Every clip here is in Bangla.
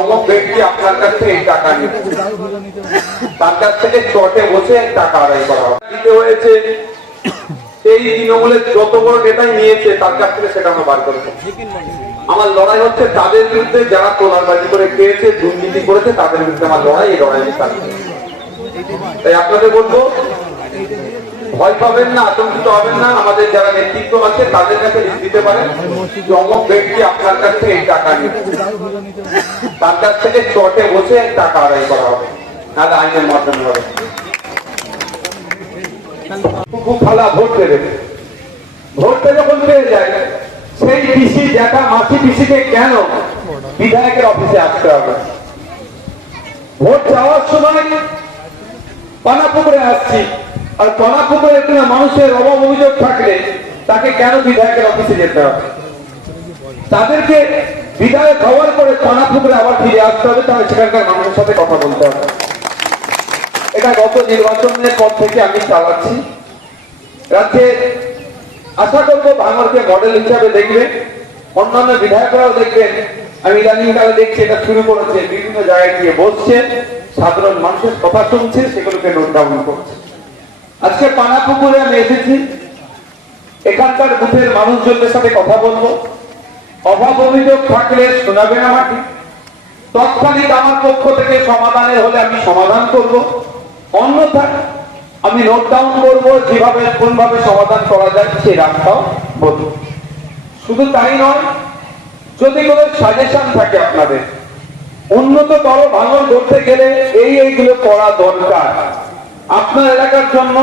অমুক ব্যক্তি আপনার কাছ থেকে এই টাকা নিচ্ছে, তার কাছ থেকে চটে বসে টাকা আদায় করা হবে। দিতে হয়েছে সেই তৃণমূলের যত বড় নেতাই নিয়েছে তার কাছ থেকে সেটা আমরা বার করেছি। আমার লড়াই হচ্ছে তাদের বিরুদ্ধে যারা তোলাবাজি করে খেয়েছে, দুর্নীতি করেছে, তাদের বিরুদ্ধে আমার লড়াই। এই লড়াই তাই আপনাদের বলবো, ভয় পাবেন না, আতঙ্কিত হবেন না। আমাদের যারা নেতৃত্ব আছে তাদের কাছে লিখ দিতে পারেন অমুক ব্যক্তি আপনার কাছ থেকে এই টাকা নিচ্ছে, তার কাছ থেকে চটে বসে টাকা আদায় করা হবে, নাহলে আইনের মাধ্যমে হবে। খালা ভোট দেবে, ভোটটা যখন পেয়ে যায় সেই পিসি জ্যাঠা মাসি পিসিকে কেন বিধায়কের অফিসে আসতে হবে? ভোট চাওয়ার সময় পানাপুকুরে আসছি, আর পানাপুকুরে কিনা মানুষের অভাব অভিযোগ থাকলে তাকে কেন বিধায়কের অফিসে যেতে হবে? তাদেরকে বিধায়ক হওয়ার পরে পানাপুকুরে আবার ফিরে আসতে হবে, তাহলে সেখানকার মানুষের সাথে কথা বলতে হবে। এটা গত নির্বাচনের পর থেকে আমি চালাচ্ছি। রাজ্যে আশা করবো ভাঙড়কে মডেল হিসাবে দেখবেন, অন্যান্য বিধায়করাও দেখবেন। আমি ইদানিং কালে দেখছি এটা শুরু করেছে, বিভিন্ন জায়গায় গিয়ে বসছে, সাধারণ মানুষের কথা শুনছে, সেগুলোকে নোট ডাউন করছে। আজকে পানাপুকুরে আমি এসেছি, এখানকার বুথের মানুষজনদের সাথে কথা বলবো। অভাব অভিযোগ থাকলে শোনাবেন আমাকে, তৎক্ষণিক আমার পক্ষ থেকে সমাধানের হলে আমি সমাধান করব, অন্যথা আমি নোট ডাউন করবো, যেভাবে কোনভাবে সমাধান করা যায় সেই রাস্তাও বলবো। শুধু তাই নয়, যদি কোনো সাজেশন থাকে আপনাদের উন্নততর ভাঙন করতে গেলে এইগুলো করা দরকার, আপনার এলাকার জন্য,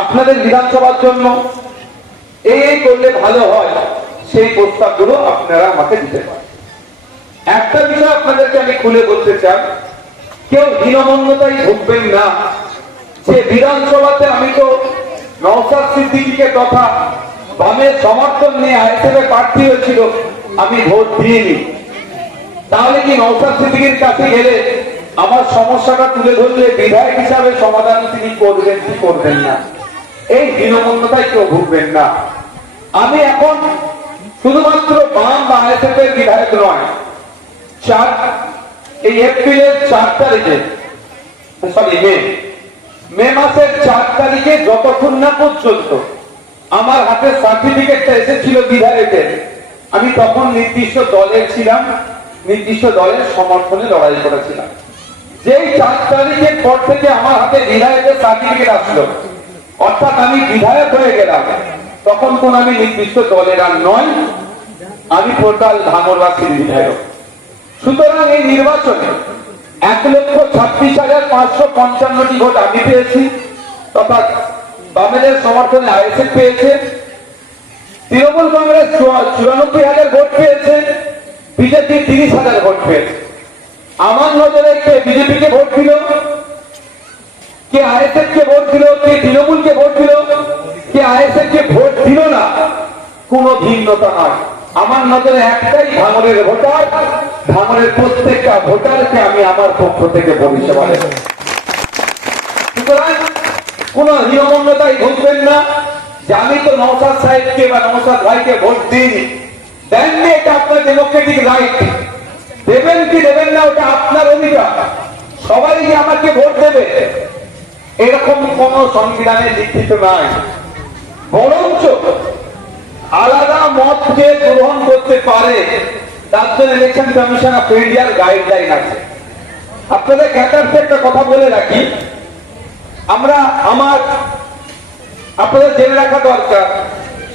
আপনাদের বিধানসভার জন্য এই করলে ভালো হয়, সেই প্রস্তাবগুলো আপনারা আমাকে দিতে পারেন। একটা বিষয় আপনাদেরকে আমি খুলে বলতে চাই, কেউ হীনমন্যতায় ভুগবেন না যে বিধানসভাতে আমি তো নওশাদ সিদ্দিকীকে তথা বামের সমর্থন নিয়ে আইএসএফে প্রার্থী হয়েছিল, আমি ভোট দিইনি। তাহলে কি নওশাদ সিদ্দিকীর কাছে গেলে আমার সমস্যাটা তুলে ধরলে বিধায়ক হিসাবে সমাধান তিনি করবেন কি করবেন না? এই হীনমন্যতায় কেউ ভুগবেন না। আমি এখন শুধুমাত্র বাম বা আইএসএফ এর বিধায়ক নয়, এই এপ্রিলের 4 তারিখে, সরি মে মাসের 4 তারিখে যতক্ষণ না পর্যন্ত আমার হাতে সার্টিফিকেটটা এসেছিল বিধায়কের, আমি তখন নির্দিষ্ট দলের ছিলাম, নির্দিষ্ট দলের সমর্থনে লড়াই করেছিলাম। যেই 4 তারিখের পর থেকে আমার হাতে বিধায়কের সার্টিফিকেট আসলো, অর্থাৎ আমি বিধায়ক হয়ে গেলাম, তখন কোন আমি নির্দিষ্ট দলের আর নয়, আমি টোটাল ভাঙড়বাসীর বিধায়ক। সুতরাং এই নির্বাচনে 1,26,555টি ভোট আমি পেয়েছি, তথা বামেদের সমর্থনে আইএসএফ পেয়েছে, তৃণমূল কংগ্রেস 94,000 ভোট পেয়েছে, বিজেপি 30,000 ভোট পেয়েছে। আমার নজরে কে বিজেপিকে ভোট দিল, কে আইএসএফ কে ভোট দিল, কে তৃণমূলকে ভোট দিল, কে আইএসএফ কে ভোট দিল না, কোনো ভিন্নতা নয়। আমার নজরে একটাই ভাঙড়ের ভোটার, ভাঙড়ের প্রত্যেকটা ভোটারকে আমি আমার পক্ষ থেকে পরিষেবা দেব। সুতরাং কোন হীনমন্যতায় ভুগবেন না যে আমি তো নওশাদ সাহেবকে বা নওশাদ ভাইকে ভোট দিইনি। দেননি, এটা আপনার ডেমোক্রেটিক রাইট। দেবেন কি দেবেন না ওটা আপনার অধিকার। সবাই যে আমাকে ভোট দেবে এরকম কোন সংবিধানে লিখিত নাই, বরঞ্চ আলাদা মতকে গ্রহণ করতে পারে, তার জন্য ইলেকশন কমিশন অফ ইন্ডিয়ার গাইডলাইন আছে। আপনাদের ক্যাটারকে একটা কথা বলে রাখি, আপনাদের জেনে রাখা দরকার,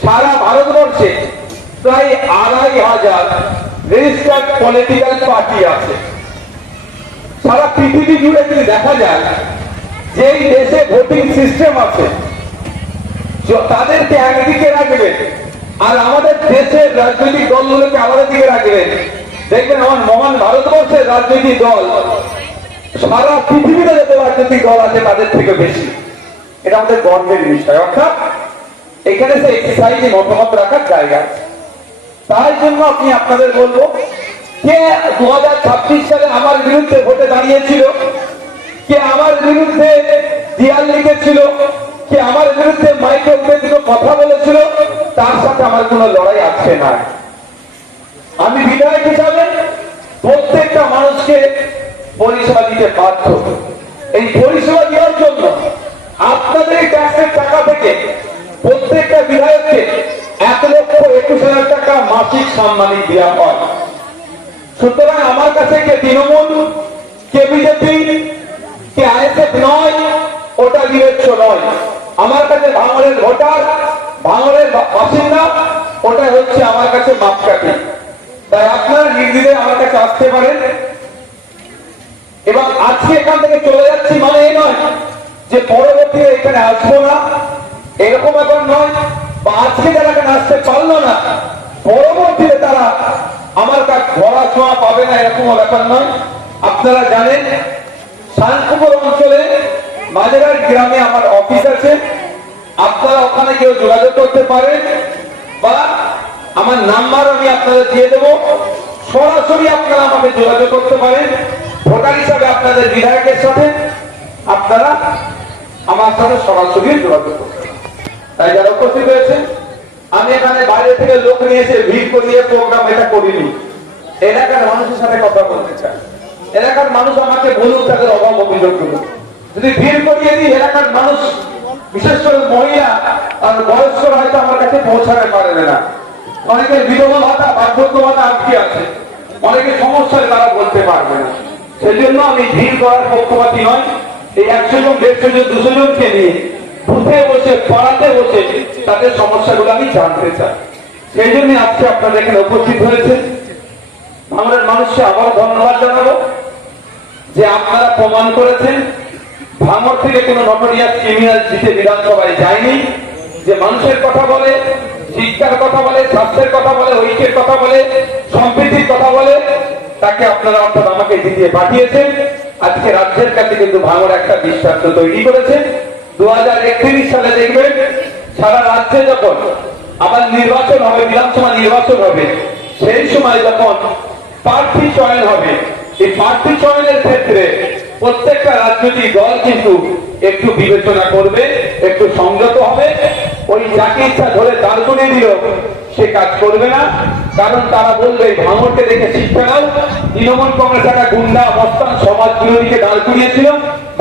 সারা ভারতবর্ষে প্রায় 2,500 রেজিস্টার্ড পলিটিক্যাল পার্টি আছে। সারা পৃথিবী জুড়ে যদি দেখা যায় যেই দেশে ভোটিং সিস্টেম আছে তাদেরকে একদিকে রাখবেন, আর আমাদের দেশের রাজনৈতিক দলগুলোকে আলাদা দিকে রাখবেন, দেখবেন আমার মহান ভারতবর্ষের রাজনৈতিক দল সারা পৃথিবীতে যত রাজনৈতিক দল আছে তাদের থেকে বেশি। এটা আমাদের গর্বের বিষয়। অর্থাৎ এখানে সে এক্সারসাইজে মতামত রাখার জায়গা। তাই জন্য আমি আপনাদের বলবো, কে 2026 সালে আমার বিরুদ্ধে ভোটে দাঁড়িয়েছিল, কে আমার বিরুদ্ধে দেয়াল লিখেছিল, কে আমার বিরুদ্ধে মাইকে উঠে কথা বলেছিল, তার সাথে আমার কোনো লড়াই আছে না। আমি বিধায়ক হিসাবে প্রত্যেক মানুষকে পরিষেবা দিতে বাধ্য। এই পরিষেবা দেওয়ার জন্য আপনাদের ট্যাক্সের টাকা থেকে প্রত্যেকটা বিধায়ককে 1,21,000 টাকা মাসিক সাম্মানিক দেওয়া হয়। সুতরাং আমার কাছে কে তৃণমূল, কে বিজেপি, কে আইএসএফ নয়, ওটা বিবেচ্য নয়। আমার কাছে ভাঙড়ের ভোটার, ভাঙড়ের বাসিন্দা, ওটা হচ্ছে আমার কাছে মাপকাঠি। তাই আপনারা নির্দ্বিধে আমার কাছে আসতে পারেন। এবং আজকে এখান থেকে চলে যাচ্ছি মানে এই নয় যে পরবর্তীতে এখানে আসবো না, এরকম ব্যাপার নয়। বা আজকে যারা এখানে আসতে পারলো না, পরবর্তীতে তারা আমার কাছে ধরা ছোঁয়া পাবে না, এরকম ব্যাপার নয়। আপনারা জানেন শান্তপুর অঞ্চলে মাঝেরহাট গ্রামে আমার অফিস আছে। আপনারা ওখানে কেউ যোগাযোগ করতে পারেন, বা আমার নাম্বার আমি আপনাদের দিয়ে দেবো। সরাসরি আপনারা আমাকে যোগাযোগ করতে পারেন। ভোটার হিসাবে আপনাদের বিধায়কের সাথে আপনারা আমার সাথে সরাসরি যোগাযোগ করতে পারেন। তাই যারা উপস্থিত হয়েছে, আমি এখানে বাইরে থেকে লোক নিয়ে এসে ভিড় করিয়ে প্রোগ্রাম এটা করিনি। এলাকার মানুষের সাথে কথা বলতে চাই। এলাকার মানুষ আমাকে বলুক তাদের অভাব অভিযোগগুলো। যদি ভিড় করিয়ে দিই, এলাকার মানুষ বিশেষ করে মহিলা আর বয়স্করা হয়তো আমার কাছে পৌঁছাতে পারবে না। অনেকের বিধবা ভাতা, বার্ধক্য ভাতা আটকে আছে, অনেকের সমস্যায় তারা বলতে পারবে না। সেই জন্য আমি ভিড় করার পক্ষপাতী নয়। এই 100 জন, 150 জন, 200 জনকে নিয়ে বুথে বসে, পাড়াতে বসে তাদের সমস্যাগুলো আমি জানতে চাই। সেই জন্য আজকে আপনারা এখানে উপস্থিত হয়েছে। আমাদের মানুষকে আবার ধন্যবাদ জানাবো যে আপনারা প্রমাণ করেছেন ভাঙড় থেকে কোনো নটোরিয়াস ক্রিমিনাল জিতে বিধানসভায় যায়নি। যে মানুষের কথা বলে, শিক্ষার কথা বলে, স্বাস্থ্যের কথা বলে, ঐক্যের কথা বলে, সম্প্রীতির কথা বলে, তাকে আপনারা অর্থাৎ আমাকে জিতিয়ে পাঠিয়েছেন। আজকে রাজ্যের কাছে কিন্তু ভাঙড় একটা দৃষ্টান্ত তৈরি করেছে। 2031 সালে দেখবেন সারা রাজ্যে যখন আবার নির্বাচন হবে, বিধানসভা নির্বাচন হবে, সেই সময় যখন প্রার্থী চয়ন হবে, এই প্রার্থী চয়নের ক্ষেত্রে প্রত্যেকটা রাজনৈতিক দল কিন্তু একটু বিবেচনা করবে, একটু সংযত হবে। ওই যাকে ইচ্ছা ধরে দাঁড় করিয়ে দিল সে কাজ করবে না। কারণ তারা বলবে ভাঙড়কে দেখে শিক্ষা নাও। তৃণমূল কংগ্রেস একটা গুন্ডা মস্তান সমাজ বিরোধীকে দাঁড় করিয়েছিল,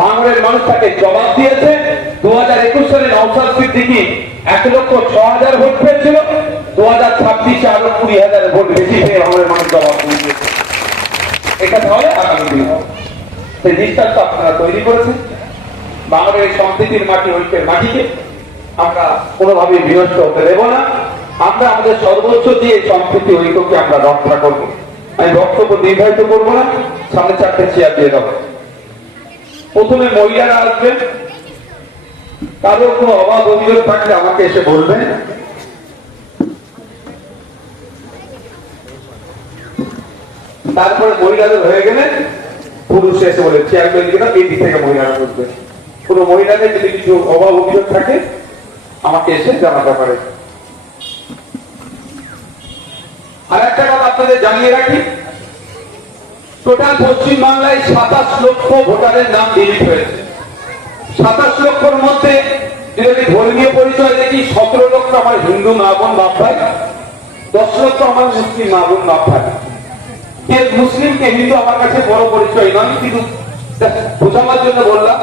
ভাঙড়ের মানুষ তাকে জবাব দিয়েছে। 2021 সালে নওশাদ সিদ্দিকী 1,06,000 ভোট পেয়েছিল, 2026 আরো 20,000 ভোট বেশি পেয়ে ভাঙড়ের মানুষ জবাব দিয়েছে। এটা তাহলে আগামী দিন সেই দৃষ্টান্ত আপনারা তৈরি করেছেন। বাংলার সম্প্রীতির মাটি, ঐক্যের মাটিকে আমরা কোনোভাবে বিনষ্ট হতে দেব না। আমরা আমাদের সর্বোচ্চ দিয়ে সম্প্রীতি ঐক্যকে আমরা রক্ষা করব। আমি বক্তব্য নির্ধারিত করবো না, সামনে 4টে চেয়ার দিয়ে দেবো। প্রথমে মহিলারা আসবেন, কারো কোনো অভাব অভিযোগ থাকলে আমাকে এসে বলবেন। তারপরে মহিলাদের হয়ে গেলে পুরুষ এসে বলে চেয়ারম্যান দিকে এই দিক থেকে মহিলারা বসবে। কোনো মহিলাদের যদি কিছু অভাব অভিযোগ থাকে আমাকে এসে জানাতে পারে। আর একটা কথা আপনাদের জানিয়ে রাখি, টোটাল পশ্চিম বাংলায় 27 লক্ষ ভোটারের নাম ডিলিট হয়েছে। 27 লক্ষর মধ্যে যদি ধর্মীয় পরিচয় দেখি, 17 লক্ষ আমার হিন্দু মা বোন বাপ ভাই, 10 লক্ষ আমার মুসলিম মা বোন বাপ ভাই। কে মুসলিম কে হিন্দু আমার কাছে বড় পরিচয় নয়, কিন্তু বোঝানোর জন্য বললাম।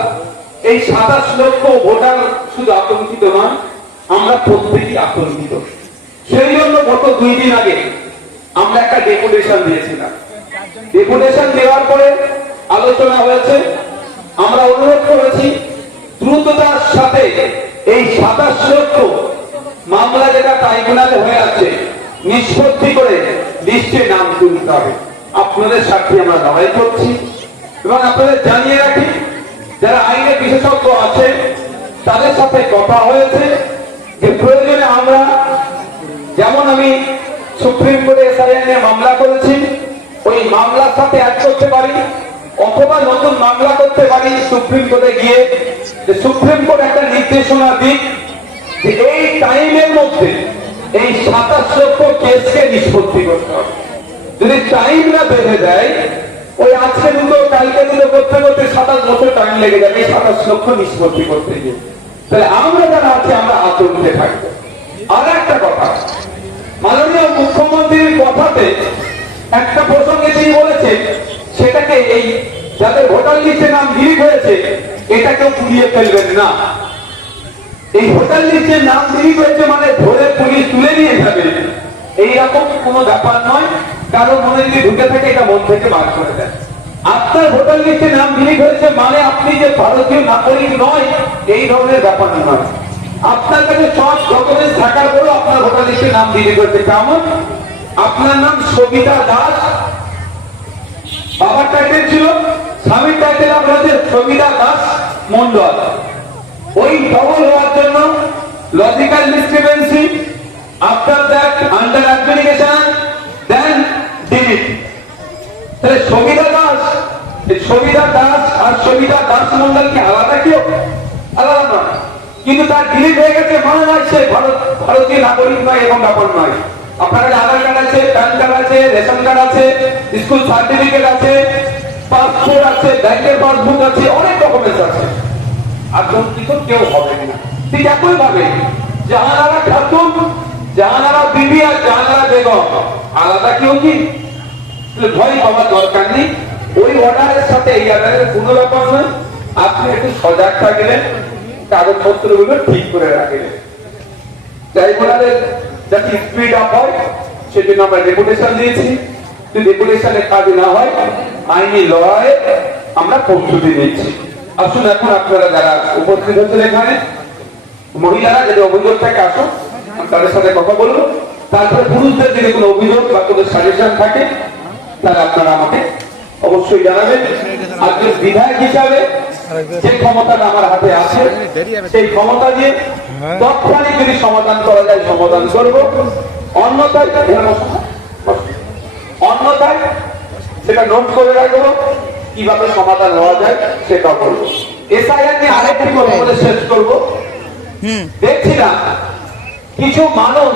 এই 27 লক্ষ ভোটার শুধু আতঙ্কিত নয়, আমরা প্রত্যেকেই আতঙ্কিত। সেই জন্য গত 2 দিন আগে আমরা একটা ডেপুটেশন দিয়েছিলাম। ডেপুটেশন দেওয়ার পরে আলোচনা হয়েছে, আমরা অনুরোধ করেছি দ্রুততার সাথে এই 27 লক্ষ মামলা যেটা ট্রাইব্যুনালে হয়ে আছে নিষ্পত্তি করে লিস্টে নাম তুলতে হবে। আপনাদের সাথে আমরা লড়াই করছি। এবং আপনাদের জানিয়ে রাখি, যারা আইনে বিশেষজ্ঞ আছে তাদের সাথে কথা হয়েছে যে প্রয়োজনে আমরা, যেমন আমি সুপ্রিম কোর্টে এসআইআর নিয়ে মামলা করেছি, ওই মামলার সাথে অ্যাড করতে পারি, অথবা নতুন মামলা করতে পারি সুপ্রিম কোর্টে গিয়ে। যে সুপ্রিম কোর্ট একটা নির্দেশনা দিক যে এই টাইমের মধ্যে এই 27 লক্ষ কেসকে নিষ্পত্তি করতে হবে। যদি টাইম না বেঁধে দেয়, ওই আজকে দুটো কালকে দুটো করতে করতে 27 বছর টাইম লেগে যাবে এই 27 লক্ষ নিষ্পত্তি করতে গিয়ে। তাহলে আমরা যারা আছি আমরা আতঙ্কে থাকবো। আর একটা কথা, মাননীয় মুখ্যমন্ত্রীর কথাতে একটা প্রসঙ্গে তিনি বলেছেন সেটাকে এই যাদের ভোটার লিস্টে নাম ডিলিট হয়েছে এটা কেউ পুড়িয়ে ফেলবেন না। এই ভোটার লিস্টে নাম ডিলিট হয়েছে মানে ধরে পুলিশ তুলে নিয়ে যাবে এইরকম কোনো ব্যাপার নয়। কারো মনে যদি ঢুকে থাকে এটা মন থেকে বার করে দেয়। আপনার ভোটার লিস্টে নাম ডিলিট হয়েছে মানে আপনি যে ভারতীয় নাগরিক নয় এই ধরনের ব্যাপার নয়। আপনার কাছে সব ডকুমেন্টস থাকার পরেও আপনার ভোটার লিস্টে নাম ডিলিট হয়েছে। কেমন? আপনার নাম সবিতা দাস, বাবার টাইটেল ছিল, স্বামীর টাইটেল আপনার হচ্ছে সবিতা দাস মন্ডল। ওই ডবল হওয়ার জন্য logical discrepancy, after that under application then delete. তাহলে সবিতা দাস আর সবিতা দাস মন্ডল কি আলাদা কেউ? আলাদা নয়, কিন্তু তার ডিলিট হয়ে গেছে মানে নয় সে ভারতীয় নাগরিক নয় এরকম ব্যাপার নয়। আপনার কাছে আধার কার্ড আছে, প্যান কার্ড আছে, রেশন কার্ড আছে, স্কুল সার্টিফিকেট আছে, পাসপোর্ট আছে, ব্যাংকের পাসবুক আছে, অনেক ডকুমেন্টস আছে। আতঙ্কিত কেউ হবে না। ঠিক একই ভাবে জাহানারা খাতুন, জাহানারা বিবি আর জাহানারা বেগম আলাদা কেউ কি? ভয় পাওয়ার দরকার নেই। ওই অর্ডারের সাথে এই অর্ডারের কোনো ব্যাপার নয়। আপনি একটু সজাগ থাকলেন, কাগজপত্রগুলো ঠিক করে রাখলেন। ট্রাইব্যুনালের যাতে স্পিড আপ হয় সেজন্য আমরা ডেপুটেশন দিয়েছি। যদি ডেপুটেশনের কাজ না হয় আইনি লড়াইয়ে আমরা প্রস্তুতি নিচ্ছি। আসুন এখন আপনারা যারা উপস্থিত হচ্ছেন এখানে মহিলারা যদি অভিযোগ থাকে আসুন, তাদের সাথে কথা বলবো। তারপরে পুরুষদের যদি কোনো অভিযোগ বা কোনো সাজেশন থাকে তাহলে আপনারা আমাকে অবশ্যই জানাবেন। আজকে বিধায়ক হিসাবে যে ক্ষমতাটা আমার হাতে আছে সেই ক্ষমতা দিয়ে তৎক্ষণিক যদি সমাধান করা যায় সমাধান করব, অন্যথায় সেটা নোট করে রাখবো, কিভাবে সমাধান হওয়া যায় সেটা করবো। এসআইআর নিয়ে আরেকটি কথা বলে শেষ করবো। দেখছিলাম কিছু মানুষ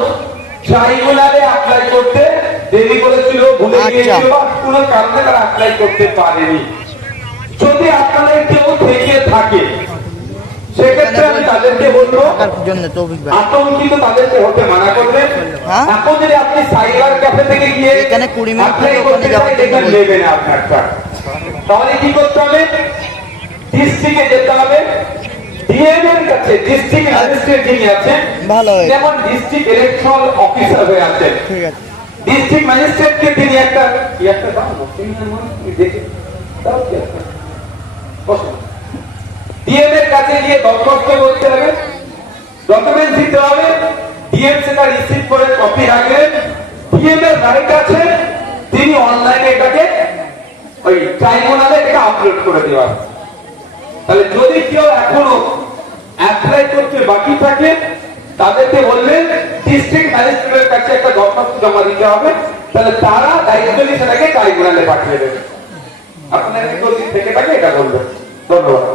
ট্রাইব্যুনালে অ্যাপ্লাই করতে দেরি করেছিল, ভুলে গিয়েছিল বা কোনো কারণে তারা অ্যাপ্লাই করতে পারেনি। যদি আপনাদের কেউ থেকে থাকে সেক্ষেত্রে আমি তাদেরকে বলবো আতঙ্কিত তাদেরকে হতে মানা করবে। এখন যদি আপনি সাইবার ক্যাফে থেকে গিয়ে অ্যাপ্লাই করতে চান এখানে নেবে না আপনারটা, তাহলে কি করতে হবে? ডিস্ট্রিক্টে যেতে হবে, ডিএম এর কাছে, ডিস্ট্রিক্ট ম্যাজিস্ট্রেট যিনি আছেন, যেমন ডিস্ট্রিক্ট ইলেকশন অফিসার হয়ে আছেন, ডিস্ট্রিক্ট ম্যাজিস্ট্রেটকে তিনি একটা দাও দেখে দাও কি ডিএম এর কাছে গিয়ে দরখাস্ত করতে হবে, ডকুমেন্ট দিতে হবে, ডিএম সেটা রিসিভ করে কপি রাখবেন। ডিএম এর রাইট আছে তিনি অনলাইনে এটাকে ওই ট্রাইব্যুনালে এটা আপলোড করে দেওয়া। তাহলে যদি কেউ এখনো অ্যাপ্লাই করতে বাকি থাকে তাদেরকে বলবেন ডিস্ট্রিক্ট ম্যাজিস্ট্রেটের কাছে একটা দরখাস্ত জমা দিতে হবে, তাহলে তারা দায়িত্ব নিয়ে সেটাকে ট্রাইব্যুনালে পাঠিয়ে দেবে। আপনাদের কেউ থেকে থাকে এটা বলবেন। ধন্যবাদ।